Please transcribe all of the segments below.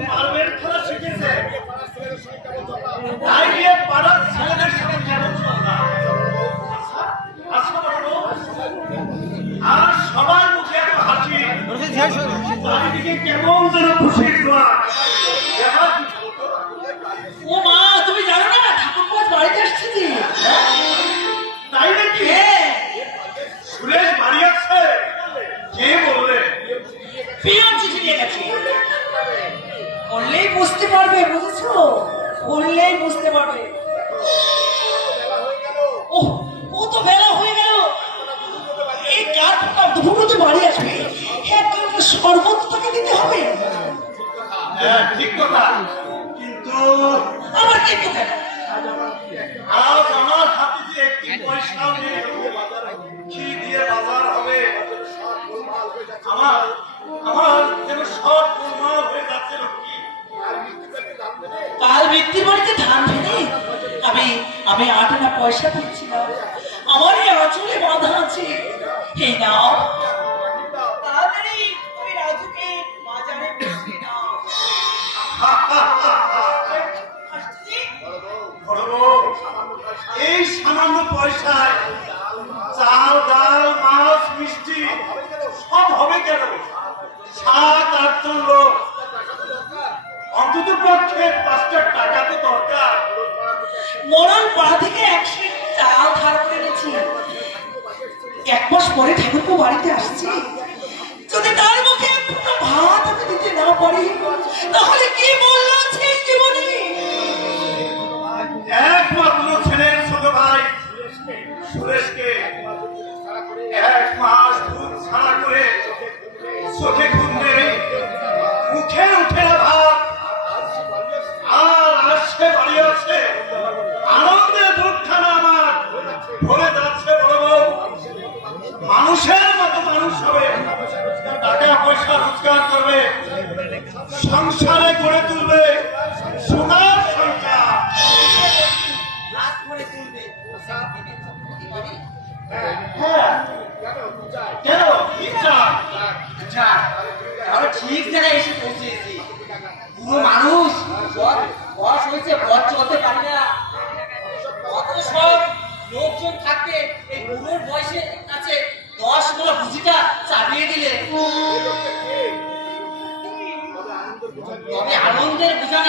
Marble খেলা শিখেছে। তাই নিয়ে পাড়ার ছেলেদের সাথে কেমন চলনা আচ্ছা আর সবার মুখে এত হাসি। চারিদিকে কেমন যেন খুশির বললেই বুঝতে পারবে বুঝেছ? বললেই বুঝতে পারবে। ও ও তো বেলা হয়ে গেল। এই কার কার দুপুরতে বাড়ি আসবে। এক কারণে শরবত তাকে দিতে হবে। হ্যাঁ ঠিক কথা। কিন্তু আমার তো কেন আজ আমার হাতে যে একটি পয়সাও নেই কি দিয়ে বাজার হবে? আমার আমার যেন সব আমি আমি আট আনা পয়সা দিচ্ছিলাম। আমার এই অঞ্চলে বাধা আছে। এই নাও। তাড়াতাড়ি তুমি রাজুকে বাজারে পৌঁছে দাও এই সামান্য পয়সায় চাল, ডাল, মাছ, মিষ্টি সব হবে কেন? সাত, আটজন লোক। অন্তত পক্ষে পাঁচটা টাকা তো দরকার। মরণ পাড়া থেকে একশো চাল ধার করে এনেছি। এক মাস পরে ঠাকুরপো বাড়িতে আসছি। যদি তার মুখে ভাত আমি দিতে না পারি, তাহলে কি মূল্য মানুষের মতো মানুষ হবে। টাকা পয়সা রোজগার করবে, সংসারে গড়ে তুলবে সোনার সংসার হ্যাঁ। আচ্ছা ঠিক জায়গায় এসে পৌঁছেছি। পুরো মানুষ বয়স হয়েছে বর চলতে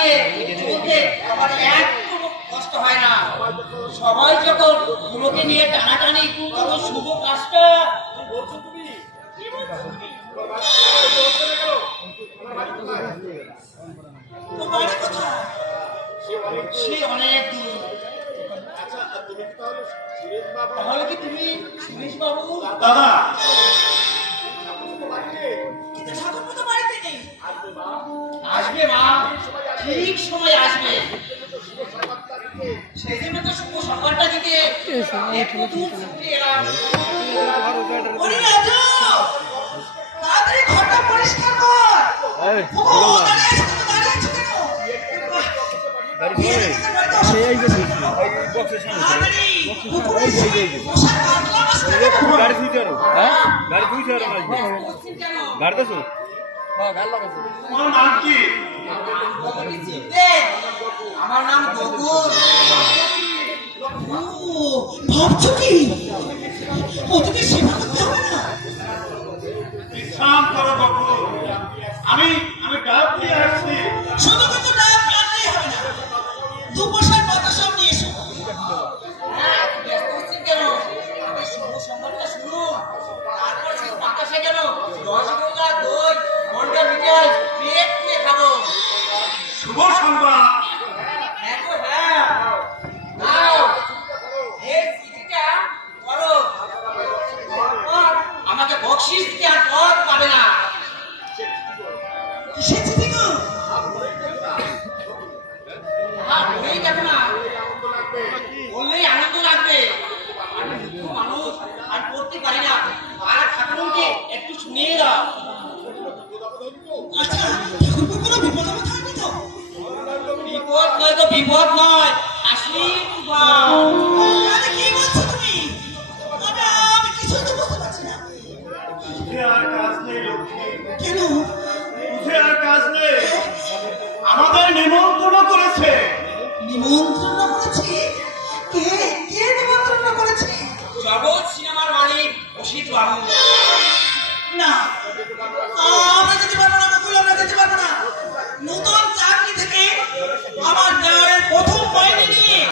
আনন্দের চলতে আমার একটু কষ্ট হয় না। সবাই যখন বুড়োকে নিয়ে টানাটানি তখন শুভ কাজটা তোর বাড়ি কোথায় সে অনেক দূর। তাহলে কি তুমি সুরেশ বাবু দাদা গাড়ি থুইতে আরও গাড়ি থুইতে আরও গাড়িতে শো তোমার নাম কি? আমার নাম গগুর ও ভাবছ কি? ওদেরকে সেবা করতে হবে না? বিশ্রাম করো বাবু আমি আমি ডাব দিয়ে আসছি। শুধু কিন্তু ডাব আনলেই হবে না। দু পয়সার পাতা সব নিয়ে এসো। হ্যাঁ কেন? শুনুন। তারপর সেই বাতাসে কেন? রসগোল্লা তারপর আমাকে বকশিস দিতে আর পথ পাবে না। কিসের চিঠি গো হ্যাঁ বললেই আনন্দ লাগবে। বিপদ নয় আমাদের নিমন্ত্রণ করেছে। নিমন্ত্রণ করেছে? কে? কে নিমন্ত্রণ করেছে? জগৎ সিনেমার মালিক অসিত বাবু। না। আমরা যেতে পারব না আমরা যেতে পারব না। নতুন